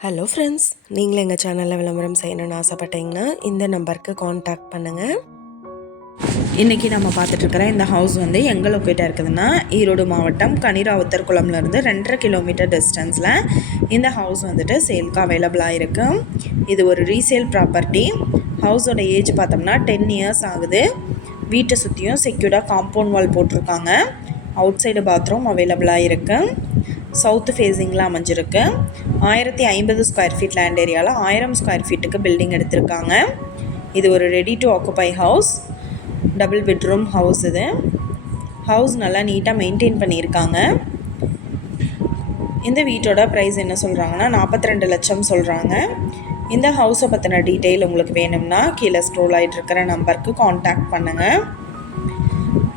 Hello friends நீங்களும் எங்கள் சேனலில் விளம்பரம் செய்யணும்னு ஆசைப்பட்டீங்கன்னா இந்த நம்பருக்கு காண்டாக்ட் பண்ணுங்கள் இன்றைக்கி நம்ம பார்த்துட்ருக்கிற இந்த ஹவுஸ் வந்து எங்கே லொக்கேட்டாக இருக்குதுன்னா ஈரோடு மாவட்டம் கனிராவுத்தர் குளம்லேருந்து ரெண்டரை கிலோமீட்டர் டிஸ்டன்ஸில் இந்த ஹவுஸ் வந்துட்டு சேல்க்கு அவைலபிளாக இருக்குது இது ஒரு ரீசேல் ப்ராப்பர்ட்டி ஹவுஸோட ஏஜ் பார்த்தோம்னா டென் இயர்ஸ் ஆகுது. வீட்டை சுற்றியும் செக்யூர்டாக காம்பவுண்ட் வால் போட்டிருக்காங்க. அவுட் சைடு பாத்ரூம் அவைலபிளாக இருக்குது சவுத்து ஃபேஸிங்கில் அமைஞ்சிருக்கு. ஆயிரத்தி ஐம்பது ஸ்கொயர் ஃபீட் லேண்ட் ஏரியாவில் ஆயிரம் ஸ்கொயர் ஃபீட்டுக்கு பில்டிங் எடுத்திருக்காங்க. இது ஒரு ready to occupy house double bedroom house இது. ஹவுஸ் நல்லா நீட்டாக மெயின்டைன் பண்ணியிருக்காங்க. இந்த வீட்டோட ப்ரைஸ் என்ன சொல்கிறாங்கன்னா நாற்பத்தி ரெண்டு லட்சம் சொல்கிறாங்க இந்த ஹவுஸை பற்றின டீட்டெயில் உங்களுக்கு வேணும்னா கீழே ஸ்க்ரோல் ஆகிட்டு இருக்கிற நம்பருக்கு காண்டாக்ட் பண்ணுங்கள்